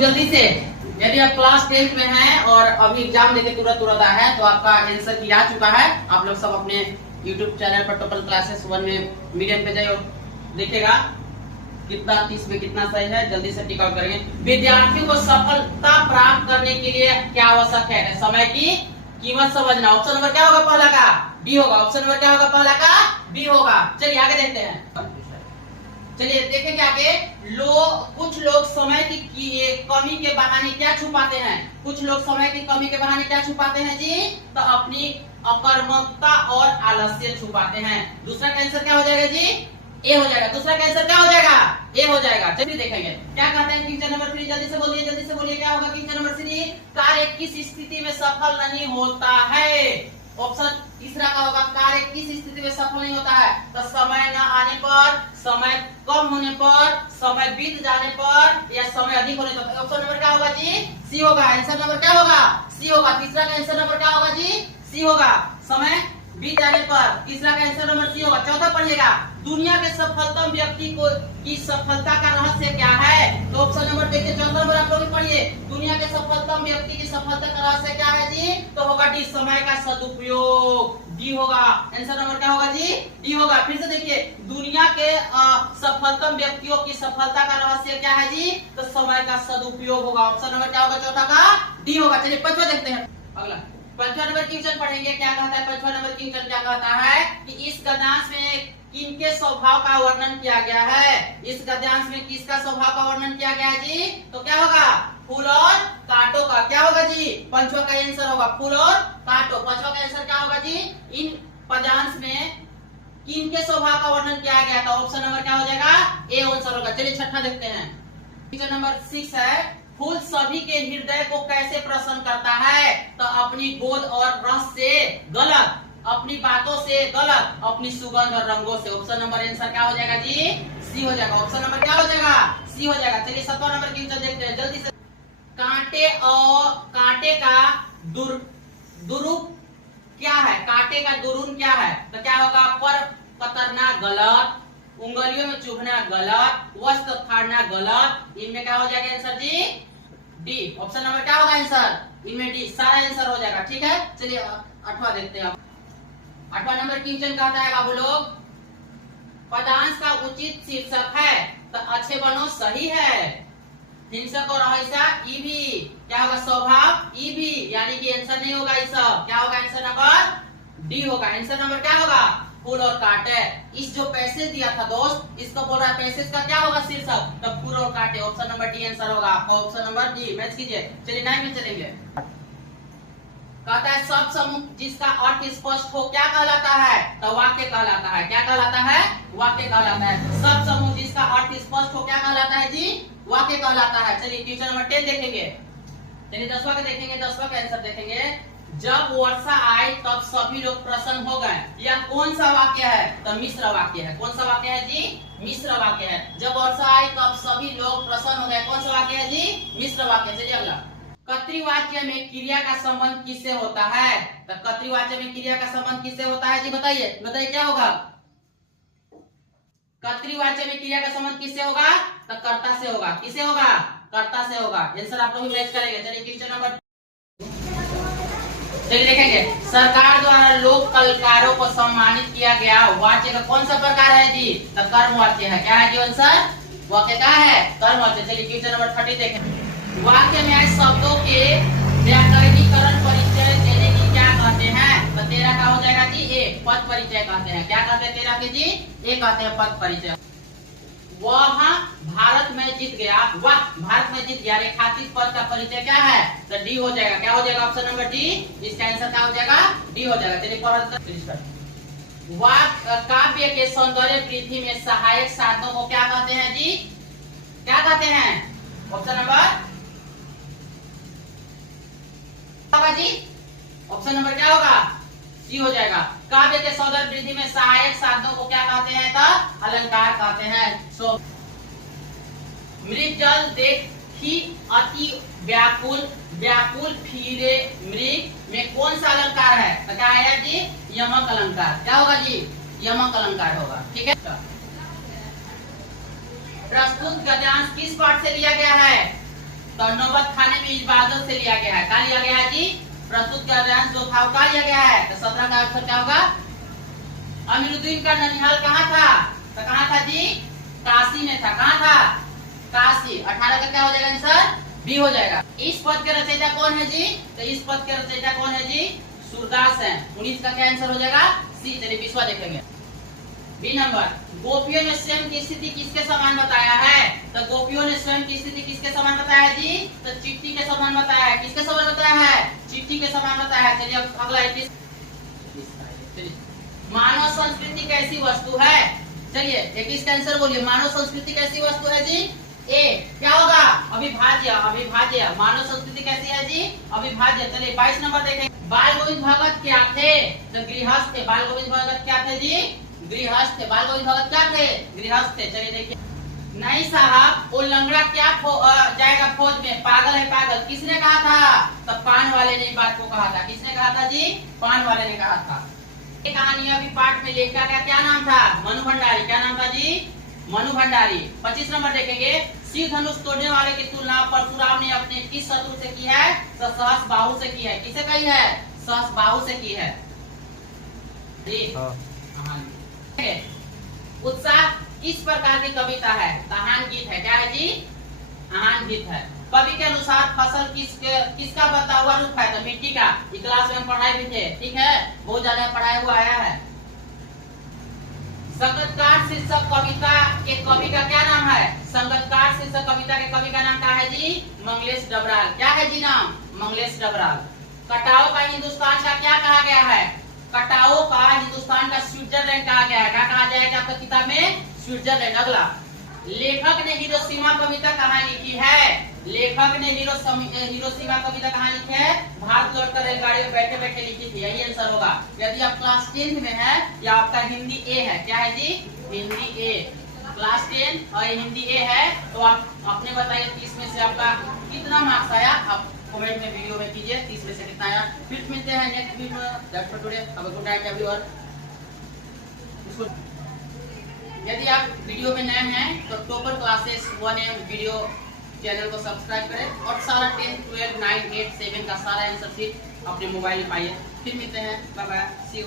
लोग जल्दी से, यदि आप क्लास 10 में हैं और अभी एग्जाम देके तुरंत आए हैं तो आपका आंसर की आ चुका है। आप लोग सब अपने YouTube चैनल पर टोटल क्लासेस 1 में मीडियम पे जाइए और देखिएगा कितना 30 में कितना सही है। जल्दी से टिक आउट करेंगे। विद्यार्थियों को सफलता प्राप्त करने के लिए क्या आवश्यक है? समय की कीमत समझना। ऑप्शन नंबर क्या होगा? पहला का डी होगा। ऑप्शन नंबर क्या होगा? पहला का बी होगा। चलिए आगे देखते हैं। चलिए देखेंगे आगे। कुछ लोग समय की कमी के बहाने क्या छुपाते हैं? कुछ लोग समय की कमी के बहाने क्या छुपाते हैं जी? तो अपनी अकर्मकता और आलस्य छुपाते हैं। दूसरा का आंसर क्या हो जाएगा जी? ए हो जाएगा। दूसरा का आंसर क्या हो जाएगा? ए हो जाएगा। चलिए देखेंगे क्या कहते हैं क्वेश्चन नंबर 3। जल्दी से बोलिए, जल्दी से बोलिए, क्या होगा क्वेश्चन नंबर 3? कार्य किस स्थिति में सफल नहीं होता है? ऑप्शन तीसरा का होगा, कार्य किस स्थिति में सफल नहीं होता है? तो समय न आने पर, समय कम होने पर, समय बीत जाने पर, या समय अधिक होने पर। ऑप्शन नंबर क्या होगा जी? सी होगा। आंसर नंबर क्या होगा? सी होगा। तीसरा का आंसर नंबर क्या होगा जी? सी होगा। समय बीत जाने पर। तीसरा का आंसर नंबर सी होगा। चौथा पढ़िएगा, दुनिया के सफलतम व्यक्ति की सफलता का रहस्य क्या है? तो ऑप्शन नंबर देखिए, चौथा नंबर आप लोग पढ़िए। दुनिया के सफलतम व्यक्ति की सफलता का रहस्य क्या है जी? तो होगा डी, समय का सदुपयोग। डी होगा। आंसर नंबर क्या होगा जी? डी होगा। फिर से देखिए, दुनिया के सफलतम व्यक्तियों की सफलता का रहस्य क्या है जी? तो समय का सदुपयोग होगा। ऑप्शन नंबर क्या होगा? चौथा का डी होगा। चलिए पांचवा देखते हैं। अगला पांचवा नंबर क्वेश्चन पढ़ेंगे। क्या कहता है पांचवा नंबर क्वेश्चन? क्या कहता है कि इस गद्यांश में किनके स्वभाव का वर्णन किया गया है? इस गद्यांश में किसका स्वभाव का वर्णन किया गया है जी? तो क्या होगा? फूल और कांटों का। क्या होगा जी? पांचवा का आंसर होगा फूल और कांटों। पांचवा का आंसर क्या होगा जी? इन पदांश में किनके स्वभाव का वर्णन किया गया? तो ऑप्शन नंबर क्या हो जाएगा? ए आंसर होगा। चलिए छठा देखते हैं। क्वेश्चन नंबर 6 है, फूल सभी के हृदय को कैसे प्रसन्न करता है? तो अपनी गोद और रस से गलत, अपनी बातों से गलत, अपनी सुगंध और रंगों से। ऑप्शन नंबर आंसर क्या हो जाएगा जी? सी हो जाएगा। ऑप्शन नंबर क्या हो जाएगा? सी हो जाएगा। चलिए 7वां नंबर क्वेश्चन देखते हैं जल्दी से। कांटे का दुरूप क्या है? कांटे का दुरून क्या है? तो क्या होगा? पर कतरना गलत, उंगलियों में चुभना गलत, वस्त्र फाड़ना गलत। इनमें क्या हो जाएगा आंसर जी? डी। ऑप्शन नंबर क्या होगा आंसर? इनमें डी सारा आंसर हो जाएगा। ठीक है, चलिए 8वां देखते हैं। 8वां नंबर क्वेश्चन कहता है बाबू लोग, पदांश का उचित शीर्षक है तो अच्छे बनो सही है। हिंसक और अहिंसा ई भी। क्या होगा? स्वभाव ई भी, यानी कि आंसर नहीं होगा इस सब। क्या होगा आंसर नंबर? डी होगा। आंसर नंबर क्या होगा? फूल और कांटे। इस जो पैसेज दिया था दोस्त, इसको बोल रहा है पैसेज का क्या होगा शीर्षक? तो फूल और कांटे। ऑप्शन नंबर डी आंसर होगा आपका। ऑप्शन नंबर डी मैच कीजिए। चलिए 9 में चलेंगे। कहता है सब समूह जिसका अर्थ स्पष्ट हो क्या कहलाता है? तो वाक्य कहलाता है। क्या कहलाता है? वाक्य कहलाता है। सब समूह जिसका अर्थ स्पष्ट हो क्या कहलाता है जी? वाक्य कहलाता है। चलिए क्वेश्चन नंबर 10 देखेंगे। चलिए 10वां का देखेंगे। 10वां का आंसर देखेंगे। जब वर्षा आई तब सभी लोग प्रसन्न हो गए। यह कौन सा वाक्य है? तो मिश्र वाक्य है। कौन सा वाक्य है जी? मिश्र वाक्य है। जब वर्षा आई तब सभी लोग प्रसन्न हो गए। कौन सा वाक्य है जी? मिश्र वाक्य। चलिए अगला। कर्तृवाच्य में क्रिया का संबंध किससे होता है? तो कर्तृवाच्य में क्रिया का संबंध किससे होता है जी? बताइए, बताइए क्या होगा? कर्तृवाच्य में क्रिया का संबंध किससे होगा? तो कर्ता से होगा। किससे होगा? कर्ता से होगा। आंसर आप लोग मैच करेंगे। चलिए क्वेश्चन नंबर चलिए देखेंगे। सरकार द्वारा लोक कलाकारों को सम्मानित किया गया वाक्य का कौन सा प्रकार है जी? तो कर्म वाक्य है। क्या है जी आंसर? वाक्य क्या है? कर्म वाक्य। चलिए क्वेश्चन नंबर 30 देखें। वाक्य में आए शब्दों के व्याकरणीकरण परिचय देने की क्या कहते हैं? तो 13 का हो जाएगा जी ए, पद परिचय कहते हैं। क्या कहते हैं 13 के जी? ए कहते हैं पद परिचय। वह भारत में जीत गया, वह भारत में जीत गया रेखांकित पद का परिचय क्या है? तो डी हो जाएगा। क्या हो जाएगा? Option number D. इसका आंसर क्या हो जाएगा? डी हो जाएगा। चलिए काव्य के सौंदर्य वृद्धि में सहायक साधनों को क्या कहते हैं जी? क्या कहते हैं? ऑप्शन नंबर जी? ऑप्शन नंबर क्या होगा? सी हो जाएगा। काव्य के सौंदर्य वृद्धि में सहायक साधनों को क्या कहते हैं? तो अलंकार कहते हैं। सो मृग जल देखी अति व्याकुल फिरे मृग में कौन सा अलंकार है? तो क्या है जी? यमक अलंकार। क्या होगा जी? यमक अलंकार होगा। ठीक है। प्रस्तुत गद्यांश किस पाठ से लिया गया है? तो इबादत से लिया गया है। क्या लिया गया है जी? प्रस्तुत का वाक्यांश जो था क्या लिया गया है? तो 17 का आंसर क्या होगा? अमीरुद्दीन का ननिहाल कहाँ था? तो कहाँ था जी? काशी में था। कहाँ था? काशी। 18 का क्या हो जाएगा आंसर? बी हो जाएगा। इस पद के रचयिता कौन है जी? तो इस पद के रचयिता कौन है जी? सूरदास है। 19 का क्या आंसर हो जाएगा? सी। चलिए 20वां देखेंगे। बी नंबर, गोपियों ने स्वयं की स्थिति किसके समान बताया है? तो गोपियों ने स्वयं की स्थिति किसके समान बताया है जी? तो चिट्ठी के समान बताया है। किसके समान बताया है? चिट्ठी के समान बताया है। चलिए अब अगला 21। मानव संस्कृति कैसी वस्तु है? चलिए 21 का आंसर बोलिए। मानव संस्कृति कैसी वस्तु है जी? ए क्या होगा? अविभाज्य। अविभाज्य। मानव संस्कृति कैसी है जी? अविभाज्य। चलिए 22 नंबर देखें। बाल गोविंद भगत क्या थे? तो गृहस्थ थे। बाल गोविंद भगत क्या थे जी? गृहस्थ थे। बाल गोविंद भगत क्या थे? गृहस्थ थे। चलिए देखिए। नहीं साहब, वो लंगड़ा क्या जाएगा फौज में? पागल है पागल। किसने कहा था? तो पान वाले ने बात को कहा था। किसने कहा था जी? पान वाले ने कहा था। ये कहानी अभी पाठ में लेखक का क्या नाम था? मनु भंडारी। क्या नाम था जी? मनु भंडारी। 25 नंबर देखेंगे। शिव धनुष तोड़ने वाले की तुलना परशुराम ने अपने किस शत्रु से की है? तो सहस बाहु से की है। किसे कही है? सहस बाहु से की है। उत्साह इस प्रकार की कविता है। कहान गीत है। क्या है जी? कहान गीत है। कवि के अनुसार फसल किसका बता हुआ रूप है? तो मिट्टी का। क्लास में हम पढ़ाए भी थे। ठीक है, बहुत ज्यादा पढ़ाया हुआ आया है। संगतकार शीर्षक कविता के कवि का क्या नाम है? संगतकार शीर्षक कविता के कवि का नाम क्या है जी? मंगलेश डबराल। क्या है जी नाम? मंगलेश डबराल। कटाओ का हिंदुस्तान का क्या कहा गया है? कटाओ का हिंदुस्तान का स्विट्जरलैंड कहा गया है। क्या कहा जाएगा आपका किताब में? स्विट्जरलैंड। अगला, लेखक ने हिरोशिमा कविता कहाँ लिखी है? लेखक ने हिरोशिमा कविता कहाँ लिखी है? भारत लौटकर रेलगाड़ी में बैठे बैठे लिखी थी। यही आंसर होगा। यदि आप क्लास 10 में है या आपका हिंदी ए है। क्या है जी? हिंदी ए। क्लास 10 और हिंदी ए है तो आप अपने बताइए 30 में से आपका कितना मार्क्स आया? आप कमेंट में वीडियो में कीजिए 30 में से कितना आया। फिर मिलते हैं नेक्स्ट वीडियो में। That's for today. Have a good night everyone. यदि आप वीडियो में नए हैं तो topper classes 1M video channel को सब्सक्राइब करें और सारा 10, 12, 9, 8, 7 का सारा आंसर शीट अपने मोबाइल में पाइए। फिर मिलते हैं। Bye bye. See you.